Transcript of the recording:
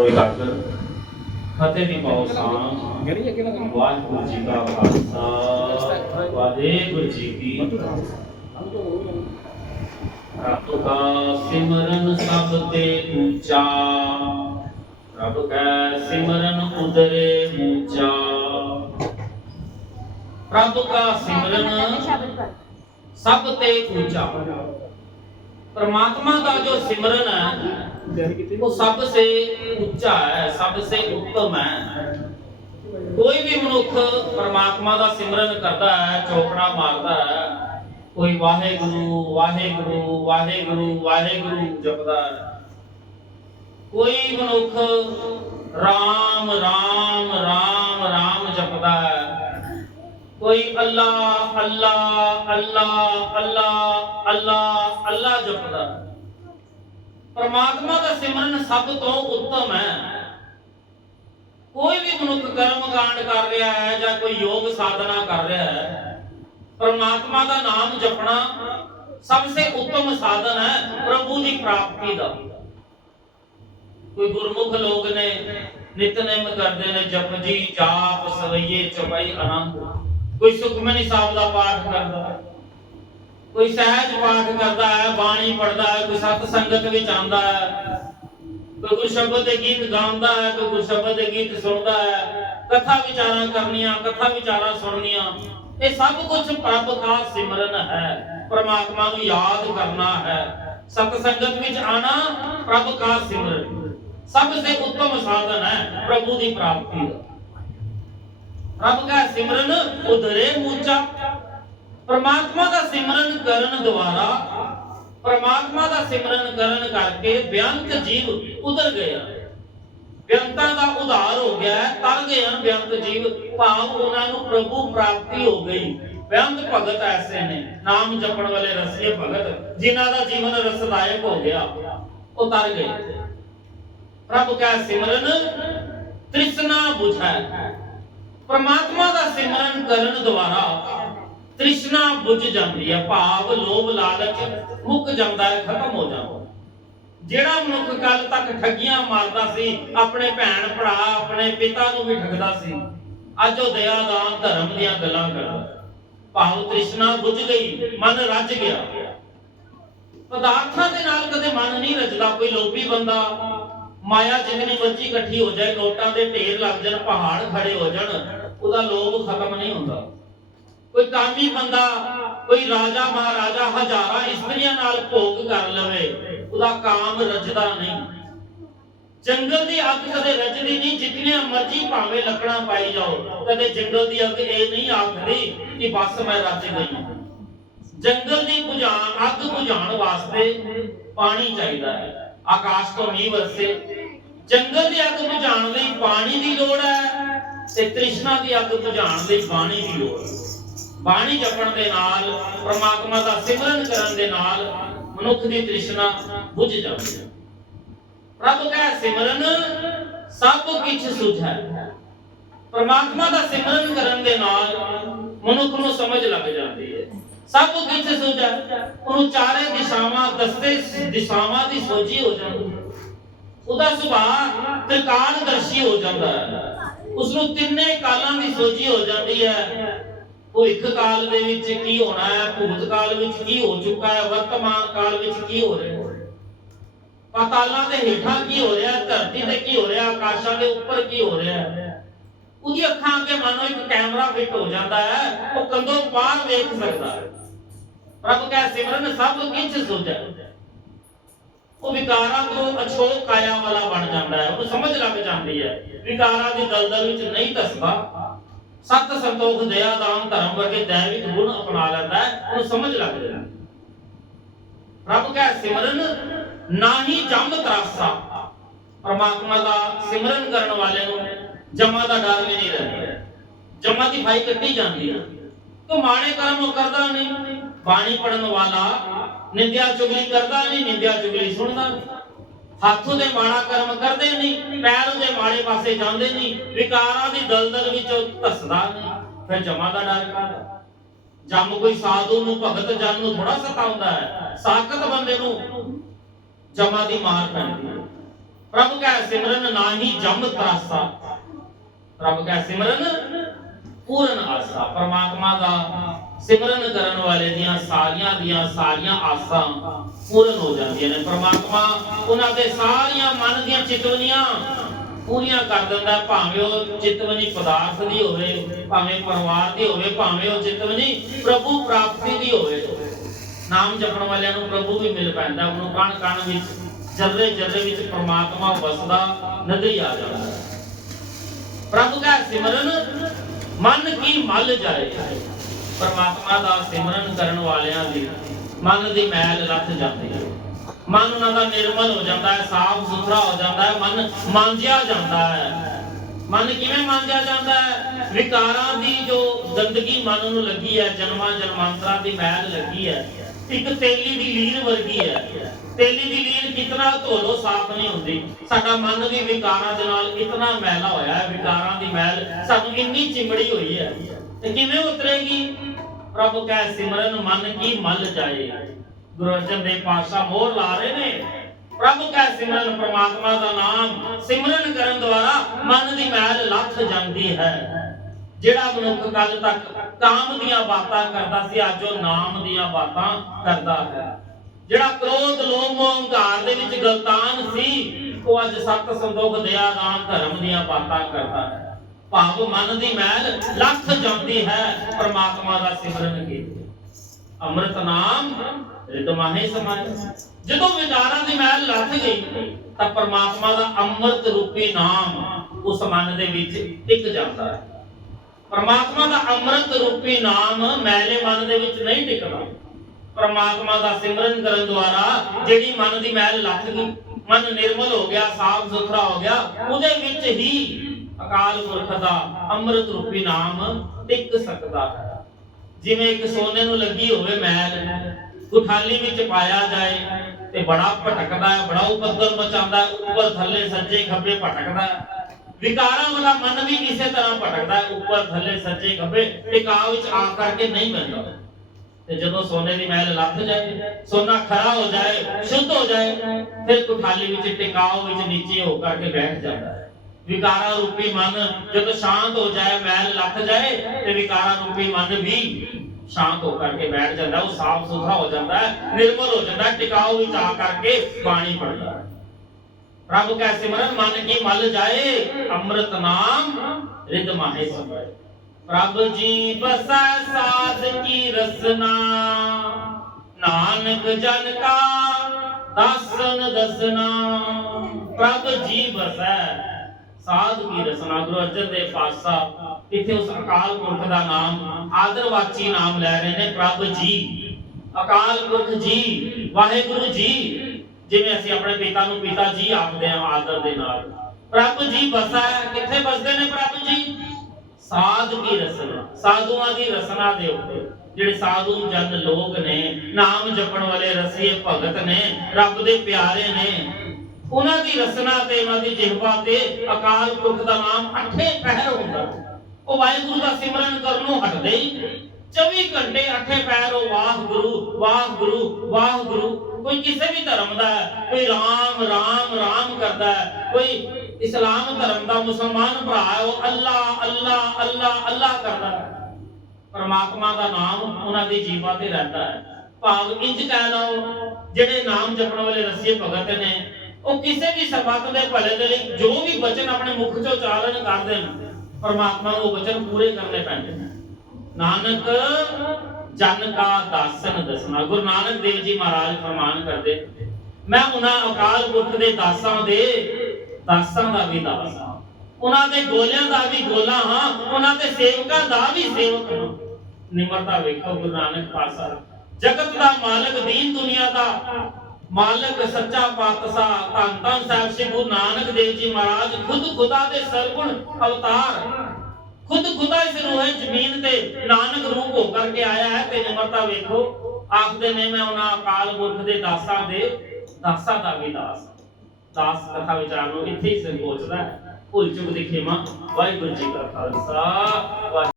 ਕੋਈ ਹੱਕ ਫਤਿਹ ਦੀ ਮੌਸਾਂ ਵਾਹਿਗੁਰੂ ਜੀ ਕਾ ਖਾਲਸਾ, ਵਾਹਿਗੁਰੂ ਜੀ ਕੀ ਰੱਬ ਦਾ ਸਿਮਰਨ ਸਭ ਤੇ ਉੱਚਾ, ਰੱਬ ਕਾ ਸਿਮਰਨ ਉਦਰੇ ਉੱਚਾ। ਪ੍ਰਭੂ ਦਾ ਸਿਮਰਨ ਸਭ ਤੇ ਉੱਚਾ। ਪਰਮਾਤਮਾ ਦਾ ਜੋ ਸਿਮਰਨ ਹੈ ਗਰੀ ਕਿਤੇ वो सबसे ऊंचा है सबसे उत्तम है ਕੋਈ ਵੀ ਮਨੁੱਖ ਪਰਮਾਤਮਾ ਦਾ ਸਿਮਰਨ ਕਰਦਾ ਹੈ ਚੌਕੜਾ ਮਾਰਦਾ ਹੈ ਕੋਈ ਵਾਹਿਗੁਰੂ ਵਾਹਿਗੁਰੂ ਵਾਹਿਗੁਰੂ ਵਾਹਿਗੁਰੂ ਜਪਦਾ ਹੈ ਕੋਈ ਮਨੁੱਖ ਰਾਮ ਰਾਮ ਰਾਮ ਰਾਮ ਜਪਦਾ ਹੈ ਕੋਈ ਅੱਲਾ ਅੱਲਾ ਅੱਲਾ ਅੱਲਾ ਅੱਲਾ ਅੱਲਾ ਜਪਦਾ ਹੈ ਪਰਮਾਤਮਾ ਦਾ ਸਿਮਰਨ ਸਭ ਤੋਂ ਉੱਤਮ ਹੈ। ਕੋਈ ਵੀ ਮਨੁੱਖ ਕਰਮ ਕਾਂਡ ਕਰ ਰਿਹਾ ਹੈ ਜਾਂ ਕੋਈ ਯੋਗ ਸਾਧਨਾ ਕਰ ਰਿਹਾ ਹੈ, ਪਰਮਾਤਮਾ ਦਾ ਨਾਮ ਜਪਣਾ ਸਭ ਤੋਂ ਉੱਤਮ ਸਾਧਨ ਹੈ ਪ੍ਰਭੂ ਦੀ ਪ੍ਰਾਪਤੀ ਦਾ। ਕੋਈ ਗੁਰਮੁਖ ਲੋਕ ਨੇ ਨਿਤਨੇਮ ਕਰਦੇ ਨੇ ਜਪਜੀ ਜਾਪ, ਸਵਈਏ, ਚੌਪਈ ਆਨੰਦ ਕੋਈ ਸੁਖਮਨੀ ਸਾਹਿਬ ਦਾ ਪਾਠ ਕਰਦਾ ਕੋਈ ਸਹਿਜ ਪਾਠ ਕਰਦਾ ਹੈ, ਬਾਣੀ ਪੜਦਾ ਹੈ, ਕੋਈ ਸਤ ਸੰਗਤ ਵਿੱਚ ਆਉਂਦਾ ਹੈ, ਕੋਈ ਗੁਰ ਸ਼ਬਦ ਦੇ ਗੀਤ ਗਾਉਂਦਾ ਹੈ, ਕੋਈ ਗੁਰ ਦੇ ਗੀਤ ਸੁਣਦਾ ਹੈ, ਕਥਾ ਵਿਚਾਰਾਂ ਕਰਨੀਆਂ, ਕਥਾ ਵਿਚਾਰਾਂ ਸੁਣਨੀਆਂ, ਇਹ ਸਭ ਕੁਝ ਪ੍ਰਭ ਦਾ ਸਿਮਰਨ ਹੈ, ਪਰਮਾਤਮਾ ਨੂੰ ਯਾਦ ਕਰਨਾ ਹੈ। ਸਤ ਸੰਗਤ ਵਿੱਚ ਆਣਾ ਪ੍ਰਭ ਦਾ ਸਿਮਰਨ, ਸਭ ਤੋਂ ਉੱਤਮ ਸਾਧਨ ਹੈ ਪ੍ਰਭੂ ਦੀ ਪ੍ਰਾਪਤੀ ਦਾ। ਰੱਬ ਦਾ ਸਿਮਰਨ ਉਧਰੇ ਮੂਚਾ ਪਰਮਾਤਮਾ ਦਾ ਸਿਮਰਨ ਕਰਨ ਦੁਆਰਾ, ਪਰਮਾਤਮਾ ਦਾ ਸਿਮਰਨ ਕਰਨ ਕਰਕੇ ਬਿਆੰਤ ਜੀਵ ਉਧਰ ਗਿਆ ਬਿਆੰਤਾਂ ਦਾ ਉਧਾਰ ਹੋ ਗਿਆ ਤਰ ਗਏ ਹਨ ਬਿਆੰਤ ਜੀਵ। ਭਾਵ ਉਹਨਾਂ ਨੂੰ ਪ੍ਰਭੂ ਪ੍ਰਾਪਤੀ ਹੋ ਗਈ। ਬਿਆੰਤ ਭਗਤ ਐਸੇ ਨੇ, ਨਾਮ ਜਪਣ ਵਾਲੇ ਰਸੀਏ ਭਗਤ, ਜਿਨ੍ਹਾਂ ਦਾ ਜੀਵਨ ਰਸਦਾਇਕ ਹੋ ਗਿਆ, ਉਹ ਤਰ ਗਏ। ਪ੍ਰਭੂ ਕਾ ਸਿਮਰਨ, ਤ੍ਰਿਸ਼ਨਾ ਬੁਝੈ। ਪਰਮਾਤਮਾ ਦਾ ਸਿਮਰਨ ਕਰਨ ਦੁਆਰਾ ਤ੍ਰਿਸ਼ਨਾ ਬੁਝ ਜਾਂਦੀ ਹੈ ਭਾਵ ਲੋਭ ਲਾਲਚ ਮੁੱਕ ਜਾਂਦਾ ਹੈ, ਖਤਮ ਹੋ ਜਾਂਦਾ ਜਿਹੜਾ ਮਨੁੱਖ ਕੱਲ ਤੱਕ ਠੱਗੀਆਂ ਮਾਰਦਾ ਸੀ, ਆਪਣੇ ਭੈਣ ਭਰਾ, ਆਪਣੇ ਪਿਤਾ ਨੂੰ ਵੀ ਠੱਗਦਾ ਸੀ, ਅੱਜ ਉਹ ਦਇਆ ਦਾਨ ਧਰਮ ਦੀਆਂ ਗੱਲਾਂ ਕਰਦਾ ਭਾਵ ਤ੍ਰਿਸ਼ਨਾ ਬੁੱਝ ਗਈ, ਮਨ ਰੱਜ ਗਿਆ। ਪਦਾਰਥਾਂ ਦੇ ਨਾਲ ਕਦੇ ਮਨ ਨਹੀਂ ਰਜਦਾ, ਕੋਈ ਲੋਭੀ ਬੰਦਾ। ਮਾਇਆ ਜਿੰਨੀ ਮਰਜ਼ੀ ਇਕੱਠੀ ਹੋ ਜਾਏ ਨੋਟਾਂ ਦੇ ਢੇਰ ਲੱਗ ਜਾਣ, ਪਹਾੜ ਖੜੇ ਹੋ ਜਾਣ, ਉਹਦਾ ਲੋਭ ਖਤਮ ਨਹੀਂ ਹੁੰਦਾ। ਕੋਈ ਕਾਮੀ ਬੰਦਾ, ਕੋਈ ਰਾਜਾ ਮਹਾਰਾਜਾ ਹਜ਼ਾਰਾਂ ਇਸਤਰੀਆਂ ਨਾਲ ਭੋਗ ਕਰ ਲਵੇ, ਉਹਦਾ ਕਾਮ ਰੱਜਦਾ ਨਹੀਂ। ਜੰਗਲ ਦੀ ਅੱਗ ਕਦੇ ਰੱਜਦੀ ਨਹੀਂ, ਜਿੰਨੀਆਂ ਮਰਜ਼ੀ ਭਾਵੇਂ ਲੱਕੜਾਂ ਪਾਈ ਜਾਓ, ਕਦੇ ਜੰਗਲ ਦੀ ਅੱਗ ਇਹ ਨਹੀਂ ਆਖਦੀ ਕਿ ਬਸ ਮੈਂ ਰੱਜ ਗਈ ਜੰਗਲ ਦੀ ਬੁਝਾਣ ਅੱਗ ਬੁਝਾਉਣ ਵਾਸਤੇ ਪਾਣੀ ਚਾਹੀਦਾ ਹੈ। ਆਕਾਸ਼ ਤੋਂ ਮੀਂਹ ਵਰਸੇ। ਜੰਗਲ ਦੀ ਅੱਗ ਬੁਝਾਉਣ ਲਈ ਪਾਣੀ ਦੀ ਲੋੜ ਹੈ ਤੇ ਤ੍ਰਿਸ਼ਨਾ ਦੀ ਅੱਗ ਬੁਝਾਉਣ ਲਈ ਬਾਣੀ ਦੀ ਲੋੜ ਹੈ। ਬਾਣੀ ਜਪਣ ਦੇ ਨਾਲ, ਪ੍ਰਮਾਤਮਾ ਦਾ ਸਿਮਰਨ ਕਰਨ ਦੇ ਨਾਲ ਮਨੁੱਖ ਦੀ ਤ੍ਰਿਸ਼ਨਾ ਬੁਝ ਜਾਂਦੀ ਹੈ। ਪ੍ਰਭੂ ਕਾ ਸਿਮਰਨ ਸਭ ਕੁਝ ਸੁਝੈ ਪ੍ਰਮਾਤਮਾ ਦਾ ਸਿਮਰਨ ਕਰਨ ਦੇ ਨਾਲ ਮਨੁੱਖ ਨੂੰ ਸਮਝ ਲੱਗ ਜਾਂਦੀ ਹੈ। ਸਭ ਕੁਝ ਸੁਝੈ ਉਹਨੂੰ ਚਾਰੇ ਦਿਸ਼ਾਵਾਂ, ਦਸਤੇ ਦਿਸ਼ਾਵਾਂ ਦੀ ਸੋਝੀ ਹੋ ਜਾਂਦੀ ਹੈ। ਉਹਦਾ ਸੁਭਾਅ ਤ੍ਰਿਕਾਲਦਰਸ਼ੀ ਹੋ ਜਾਂਦਾ ਹੈ। ਉਸ ਨੂੰ ਤਿੰਨੇ ਕਾਲਾਂ ਦੀ ਸੋਝੀ ਹੋ ਜਾਂਦੀ ਹੈ। ਭਵਿੱਖ ਕਾਲ ਦੇ ਵਿੱਚ ਕੀ ਹੋਣਾ ਹੈ, ਭੂਤ ਕਾਲ ਵਿੱਚ ਕੀ ਹੋ ਚੁੱਕਾ ਹੈ, ਵਰਤਮਾਨ ਕਾਲ ਵਿੱਚ ਕੀ ਹੋ ਰਿਹਾ ਹੈ? ਪਾਤਾਲਾਂ ਦੇ ਹੇਠਾਂ ਕੀ ਹੋ ਰਿਹਾ ਧਰਤੀ ਤੇ ਕੀ ਹੋ ਰਿਹਾ ਆਕਾਸ਼ਾਂ ਦੇ ਉੱਪਰ ਕੀ ਹੋ ਰਿਹਾ ਉਹਦੀ ਅੱਖਾਂ ਅੱਗੇ ਮਾਨੋ ਇੱਕ ਕੈਮਰਾ ਫਿੱਟ ਹੋ ਜਾਂਦਾ ਹੈ, ਉਹ ਕੰਦੋਂ ਪਾਰ ਵੇਖ ਸਕਦਾ ਹੈ? ਪ੍ਰਭੂ ਕਾ, ਸਿਮਰਨ ਸਭ ਕੁਝ ਸੁਝੈ। ਉਹ ਵਿਕਾਰਾਂ ਤੋਂ ਅਛੋਕ ਕਾਇਆ ਵਾਲਾ ਬਣ ਜਾਂਦਾ ਹੈ, ਉਹਨੂੰ ਸਮਝ ਲੱਗ ਜਾਂਦੀ ਹੈ। ਵਿਕਾਰਾਂ ਦੀ ਦਲਦਲ ਵਿੱਚ ਨਹੀਂ ਧਸਦਾ। ਸਤ ਸੰਤੋਖ ਦਇਆ ਦਾਨ ਧਰਮ ਵਰਗੇ ਦੈਵਿਕ ਗੁਣ ਅਪਣਾ ਲੈਂਦਾ ਹੈ, ਉਹਨੂੰ ਸਮਝ ਲੱਗ ਜਾਂਦਾ ਰੱਬ ਕਾ ਸਿਮਰਨ ਨਾਹੀ ਜੰਮ ਤਰਾਸਾ। ਪਰਮਾਤਮਾ ਦਾ ਸਿਮਰਨ ਕਰਨ ਵਾਲੇ ਨੂੰ ਜਮਾ ਦਾ ਡਰ ਵੀ ਨਹੀਂ ਰਹਿੰਦਾ। ਜਮਾ ਦੀ ਫਾਈ ਕੱਢੀ ਜਾਂਦੀ ਹੈ। ਤੋ ਮਾਣੇ ਕਰਮ ਉਹ ਕਰਦਾ ਨਹੀਂ। ਬਾਣੀ ਪੜਨ ਵਾਲਾ ਨਿੰਦਿਆ ਚੁਗਲੀ ਕਰਦਾ ਨਹੀਂ, ਨਿੰਦਿਆ ਚੁਗਲੀ ਸੁਣਦਾ ਨਹੀਂ। ਹੱਥ ਉਹਦੇ ਮਾੜਾ ਕਰਮ ਕਰਦੇ ਨਹੀਂ ਪੈਰ ਉਹਦੇ ਮਾੜੇ ਪਾਸੇ ਜਾਂਦੇ ਨਹੀਂ ਵਿਕਾਰਾਂ ਦੀ ਦਲਦਲ ਵਿੱਚ ਧਸਦਾ ਨਹੀਂ ਫਿਰ ਜਮਾ ਦਾ ਡਰ ਕਾਹਦਾ? ਜੰਮ ਕੋਈ ਸਾਧੂ ਨੂੰ, ਭਗਤ ਜਨ ਨੂੰ ਥੋੜਾ ਸਤਾਉਂਦਾ ਹੈ। ਸਾਖਤ ਬੰਦੇ ਨੂੰ ਜਮਾ ਦੀ ਮਾਰ ਪੈਂਦੀ ਹੈ। ਪ੍ਰਭ ਕੈ ਸਿਮਰਨ ਨਾਹੀ ਜਮ ਤਰਾਸਾ। ਪ੍ਰਭ ਕੈ ਸਿਮਰਨ ਪੂਰਨ ਆਸਾ। ਪਰਮਾਤਮਾ ਦਾ ਸਿਮਰਨ ਕਰਨ ਵਾਲੇ ਦੀਆਂ ਸਾਰੀਆਂ ਦੀਆਂ ਸਾਰੀਆਂ ਆਸਾਂ ਪੂਰਨ ਹੋ ਜਾਂਦੀਆਂ ਨੇ। ਪਰਮਾਤਮਾ ਉਹਨਾਂ ਦੇ ਸਾਰੀਆਂ ਮਨ ਦੀਆਂ ਚਿਤਵਨੀਆਂ ਪੂਰੀਆਂ ਕਰ ਦਿੰਦਾ। ਭਾਵੇਂ ਉਹ ਚਿਤਵਨੀ ਪਦਾਰਥ ਦੀ ਹੋਵੇ, ਭਾਵੇਂ ਪਰਿਵਾਰ ਦੀ ਹੋਵੇ, ਭਾਵੇਂ ਉਹ ਚਿਤਵਨੀ ਪ੍ਰਭੂ ਪ੍ਰਾਪਤੀ ਦੀ ਹੋਵੇ। ਨਾਮ ਜਪਣ ਵਾਲਿਆਂ ਨੂੰ ਪ੍ਰਭੂ ਵੀ ਮਿਲ ਪੈਂਦਾ। ਉਹਨੂੰ ਕਣ ਕਣ ਵਿੱਚ, ਜਰਰੇ ਜਰਰੇ ਵਿੱਚ ਪ੍ਰਮਾਤਮਾ ਵਸਦਾ ਨਜ਼ਰ ਆ ਜਾਂਦਾ। ਪ੍ਰਭੂ ਦਾ ਸਿਮਰਨ, ਮਨ ਕੀ ਮਲ ਜਾਏ। ਪਰਮਾਤਮਾ ਦਾ ਸਿਮਰਨ ਕਰਨ ਵਾਲਿਆਂ ਦੀ ਮਨ ਦੀ ਮੈਲ ਲੱਥ ਜਾਂਦੀ ਹੈ। ਮਨ ਉਹਨਾਂ ਦਾ ਨਿਰਮਲ ਹੋ ਜਾਂਦਾ ਹੈ, ਸਾਫ਼ ਸੁਥਰਾ ਹੋ ਜਾਂਦਾ ਹੈ, ਮਨ ਮਾਂਜਿਆ ਜਾਂਦਾ ਹੈ। ਮਨ ਕਿਵੇਂ ਮਾਂਜਿਆ ਜਾਂਦਾ ਹੈ? ਵਿਕਾਰਾਂ ਦੀ ਜੋ ਗੰਦਗੀ ਮਨ ਨੂੰ ਲੱਗੀ ਹੈ, ਜਨਮਾਂ ਜਨਮਾਂਤਰਾਂ ਦੀ ਮੈਲ ਲੱਗੀ ਹੈ। ਇੱਕ ਤੇਲੀ ਦੀ ਲੀਰ ਵਰਗੀ ਹੈ। ਤੇਲੀ ਦੀ ਲੀਰ ਕਿਤਨਾ ਧੋਲੋ, ਸਾਫ਼ ਨਹੀਂ ਹੁੰਦੀ। ਸਾਡਾ ਮਨ ਵੀ ਵਿਕਾਰਾਂ ਦੇ ਨਾਲ ਇਤਨਾ ਮੈਲਾ ਹੋਇਆ ਹੈ, ਵਿਕਾਰਾਂ ਦੀ ਮੈਲ ਸਾਨੂੰ ਇੰਨੀ ਚਿਮੜੀ ਹੋਈ ਹੈ। ਤੇ ਕਿਵੇਂ ਉਤਰੇਗੀ? ਪ੍ਰਭੂ ਕੈ ਸਿਮਰਨ ਮਨ ਕੀ ਮਲ ਜਾਏ। ਗੁਰੂ ਅਰਜਨ ਦੇਵ ਪਾਤਸ਼ਾਹ ਮੋਹਰ ਲਾ ਰਹੇ ਨੇ। ਪ੍ਰਭੂ ਕੈ ਸਿਮਰਨ ਪ੍ਰਮਾਤਮਾ ਦਾ ਨਾਮ, ਸਿਮਰਨ ਕਰਨ ਦੁਆਰਾ ਮਨ ਦੀ ਮੈਲ ਲੱਥ ਜਾਂਦੀ ਹੈ। ਜਿਹੜਾ ਮਨੁੱਖ ਕੱਲ ਤੱਕ ਕਾਮ ਦੀਆਂ ਬਾਤਾਂ ਕਰਦਾ ਸੀ, ਅੱਜ ਉਹ ਨਾਮ ਦੀਆਂ ਬਾਤਾਂ ਕਰਦਾ ਹੈ। ਜਿਹੜਾ ਕ੍ਰੋਧ, ਲੋਭ ਮੋਹ ਹੰਕਾਰ ਦੇ ਵਿੱਚ ਗਲਤਾਨ ਸੀ, ਉਹ ਅੱਜ ਸਤ ਸੰਦੋਖ ਦਇਆ, ਦਾਨ, ਧਰਮ ਦੀਆਂ ਬਾਤਾਂ ਕਰਦਾ ਹੈ। ਭਾਵ ਮਨ ਦੀ ਮੈਲ ਲੱਥ ਜਾਂਦੀ ਹੈ, ਪ੍ਰਮਾਤਮਾ ਦਾ ਸਿਮਰਨ ਕੀਤੇ ਅੰਮ੍ਰਿਤ ਨਾਮ ਰਿਦਮਾਹੇ ਸਮਾਏ। ਜਦੋਂ ਵਿਚਾਰਾਂ ਦੀ ਮੈਲ ਲੱਥ ਗਈ, ਤਾਂ ਪ੍ਰਮਾਤਮਾ ਦਾ ਅੰਮ੍ਰਿਤ ਰੂਪੀ ਨਾਮ ਉਸ ਮਨ ਦੇ ਵਿੱਚ ਟਿਕ ਜਾਂਦਾ ਹੈ। ਪਰਮਾਤਮਾ ਦਾ ਅੰਮ੍ਰਿਤ ਰੂਪੀ ਨਾਮ ਮੈਲੇ ਮਨ ਦੇ ਵਿੱਚ ਨਹੀਂ ਟਿਕਦਾ। ਪਰਮਾਤਮਾ ਦਾ ਸਿਮਰਨ ਕਰਨ ਦੁਆਰਾ ਜਿਹੜੀ ਮਨ ਦੀ ਮੈਲ ਲੱਥ ਗਈ, ਮਨ ਨਿਰਮਲ ਹੋ ਗਿਆ, ਸਾਫ਼ ਸੁਥਰਾ ਹੋ ਗਿਆ, ਉਹਦੇ ਵਿੱਚ ਹੀ ਅਕਾਲ ਪੁਰਖ ਦਾ ਅੰਮ੍ਰਿਤ ਰੂਪੀ ਨਾਮ ਟਿਕ ਸਕਦਾ ਹੈ। ਜਿਵੇਂ ਇੱਕ ਸੋਨੇ ਨੂੰ ਲੱਗੀ ਹੋਵੇ ਮੈਲ, ਗੁਠਾਲੀ ਵਿੱਚ ਪਾਇਆ ਜਾਏ ਤੇ ਬੜਾ ਭਟਕਦਾ ਹੈ, ਬੜਾ ਉਪਦਰ ਮਚਾਉਂਦਾ ਉੱਪਰ ਥੱਲੇ ਸੱਜੇ ਖੱਬੇ ਭਟਕਦਾ ਵਿਕਾਰਾਂ ਵਾਲਾ ਮਨ ਵੀ ਇਸੇ ਤਰ੍ਹਾਂ ਭਟਕਦਾ ਹੈ, ਉੱਪਰ ਥੱਲੇ ਸੱਜੇ ਖੱਬੇ ਟਿਕਾਅ ਵਿੱਚ ਆ ਕਰਕੇ ਨਹੀਂ ਬਣਦਾ ਤੇ ਜਦੋਂ ਸੋਨੇ ਦੀ ਮੈਲ ਲੱਥ ਜਾਏ, ਸੋਨਾ ਖਰਾ ਹੋ ਜਾਏ, ਸ਼ੁੱਧ ਹੋ ਜਾਏ, ਫਿਰ ਕੁਠਾਲੀ ਵਿੱਚ ਟਿਕਾਓ ਵਿੱਚ ਨੀਚੇ ਹੋ ਕਰਕੇ ਬੈਠ ਜਾਂਦਾ ਹੈ। ਵਿਕਾਰਾ ਰੂਪੀ ਮਨ, ਜਦੋਂ ਸ਼ਾਂਤ ਹੋ ਜਾਏ, ਮੈਲ ਲੱਥ ਜਾਏ, ਤੇ ਵਿਕਾਰਾਂ ਰੂਪੀ ਮਨ ਵੀ ਸ਼ਾਂਤ ਹੋ ਕਰਕੇ ਬੈਠ ਜਾਂਦਾ, ਉਹ ਸਾਫ਼ ਸੁਥਰਾ ਹੋ ਜਾਂਦਾ, ਨਿਰਮਲ ਹੋ ਜਾਂਦਾ ਹੈ ਟਿਕਾਓ ਕਰਕੇ ਬਾਣੀ ਪੜਦਾ ਹੈ। ਕੈ ਸਿਮਰਨ ਮਨ ਕੀ ਮਲ ਜਾਏ, ਅੰਮ੍ਰਿਤ ਨਾਮ ਰਿਦ ਮਾਹੇ ਸਮਾਏ ਪ੍ਰਭ ਜੀ ਬਸੈ ਸਾਧ ਕੀ ਰਸਨਾ, ਨਾਨਕ ਜਨ ਕਾ ਦਸਨ ਦਸਨਾ। ਪ੍ਰਭ ਜੀ ਬਸੈ ਸਾਧ ਕੀ ਰਸਨਾ, ਗੁਰੂ ਅਰਜਨ ਦੇਵ ਪਾਤਸ਼ਾਹ, ਇੱਥੇ ਉਸ ਅਕਾਲ ਪੁਰਖ ਦਾ ਨਾਮ, ਆਦਰਵਾਚੀ ਨਾਮ ਲੈ ਰਹੇ ਨੇ ਪ੍ਰਭ ਜੀ। ਅਕਾਲ ਪੁਰਖ ਜੀ, ਵਾਹਿਗੁਰੂ ਜੀ, ਜਿਵੇਂ ਅਸੀਂ ਆਪਣੇ ਪਿਤਾ ਨੂੰ ਪਿਤਾ ਜੀ ਆਖਦੇ ਹਾਂ ਆਦਰ ਦੇ ਨਾਲ। ਪ੍ਰਭ ਜੀ ਬਸਾ ਕਿੱਥੇ ਬਸਦੇ ਨੇ ਪ੍ਰਭ ਜੀ? ਸਾਧ ਕੀ ਰਸਨਾ, ਸਾਧੂਆਂ ਦੀ ਰਸਨਾ ਦੇ ਉੱਤੇ, ਜਿਹੜੇ ਸਾਧੂ ਜਨ ਲੋਕ ਨੇ, ਨਾਮ ਜਪਣ ਵਾਲੇ ਰਸੀਏ ਭਗਤ ਨੇ, ਰੱਬ ਦੇ ਪਿਆਰੇ ਨੇ ਉਹਨਾਂ ਦੀ ਰਸਨਾ ਤੇ, ਉਹਨਾਂ ਦੀ ਜਿਹਵਾ ਤੇ ਅਕਾਲ ਪੁਰਖ ਦਾ ਨਾਮ ਅੱਠੇ ਪਹਿਰ ਹੁੰਦਾ। ਉਹ ਵਾਹਿਗੁਰੂ ਦਾ ਸਿਮਰਨ ਕਰਨੋਂ ਹਟਦੇ ਹੀ ਨਹੀਂ। 24 ਘੰਟੇ ਅੱਠੇ ਪੈਰ ਉਹ ਵਾਹਿਗੁਰੂ ਵਾਹਿਗੁਰੂ ਵਾਹਿਗੁਰੂ। ਕੋਈ ਕਿਸੇ ਵੀ ਧਰਮ ਦਾ ਕੋਈ ਰਾਮ ਰਾਮ ਰਾਮ ਕਰਦਾ ਕੋਈ ਇਸਲਾਮ ਧਰਮ ਦਾ ਮੁਸਲਮਾਨ ਭਰਾ ਉਹ ਅੱਲਾ ਅੱਲਾ ਅੱਲਾ ਅੱਲਾ ਕਰਦਾ ਪਰਮਾਤਮਾ ਦਾ ਨਾਮ ਉਹਨਾਂ ਦੀ ਜੀਵਾ ਤੇ ਰਹਿੰਦਾ ਹੈ। ਭਾਵ ਇੰਜ ਕਹਿ ਲਓ, ਜਿਹੜੇ ਨਾਮ ਜਪਣ ਵਾਲੇ ਰਸੀਏ ਭਗਤ ਨੇ ਉਹ ਕਿਸੇ ਵੀ ਸਰਬੱਤ ਦੇ ਭਲੇ ਦੇ ਲਈ ਜੋ ਵੀ ਬਚਨ ਆਪਣੇ ਮੁਖ ਚੋਂ ਉਚਾਰਨ ਕਰਦੇ ਨੇ ਪਰਮਾਤਮਾ ਨੂੰ ਉਹ ਬਚਨ ਪੂਰੇ ਕਰਨੇ ਪੈਂਦੇ ਨੇ। ਨਾਨਕ, ਜਨ ਕਾ ਦਾਸਨ ਦਸਨਾ। ਗੁਰੂ ਨਾਨਕ ਦੇਵ ਜੀ ਮਹਾਰਾਜ ਫਰਮਾਨ ਕਰਦੇ, ਮੈਂ ਉਹਨਾਂ ਅਕਾਲ ਪੁਰਖ ਦੇ ਦਾਸਾਂ ਦੇ ਦਾਸਾਂ ਦਾ ਵੀ ਦਾਸ ਹਾਂ। ਉਹਨਾਂ ਦੇ ਗੋਲਿਆਂ ਦਾ ਵੀ ਗੋਲਾ ਹਾਂ, ਉਹਨਾਂ ਦੇ ਸੇਵਕਾਂ ਦਾ ਵੀ ਸੇਵਕ ਹਾਂ। ਨਿਮਰਤਾ ਵੇਖੋ ਗੁਰੂ ਨਾਨਕ ਪਾਤਸ਼ਾਹ। ਜਗਤ ਦਾ ਮਾਲਕ ਦੀਨ ਦੁਨੀਆ ਦਾ। ਮਾਲਕ ਸੱਚਾ ਪਾਤਸ਼ਾਹ ਧੰਨ ਧੰਨ ਸਾਹਿਬ ਸ੍ਰੀ ਗੁਰੂ ਨਾਨਕ ਦੇਵ ਜੀ ਮਹਾਰਾਜ ਖੁਦ ਖੁਦਾ ਦੇ ਸਰਗੁਣ ਅਵਤਾਰ। ਖੁਦ ਖੁਦਾ ਇਸ ਰੂਹੇ ਜ਼ਮੀਨ ਤੇ ਨਾਨਕ ਰੂਪ ਹੋ ਕਰਕੇ ਆਇਆ ਹੈ। ਤੇ ਨਿਮਰਤਾ ਵੇਖੋ। ਆਖਦੇ ਨੇ, ਮੈਂ ਉਹਨਾਂ ਅਕਾਲ ਪੁਰਖ ਦੇ ਦਾਸਾਂ ਦੇ ਦਾਸਾਂ ਦਾ ਵੀ ਦਾਸ ਦਾਸ ਕਥਾ ਵਿਚਾਰ ਨੂੰ ਇੱਥੇ ਹੀ ਸੰਕੋਚਦਾ ਹੈ। ਭੁੱਲ ਚੁੱਕ ਦੀ ਖੇਮਾ ਵਾਹਿਗੁਰੂ ਜੀ ਕਾ ਖਾਲਸਾ। ਵਾਹਿਗੁਰੂ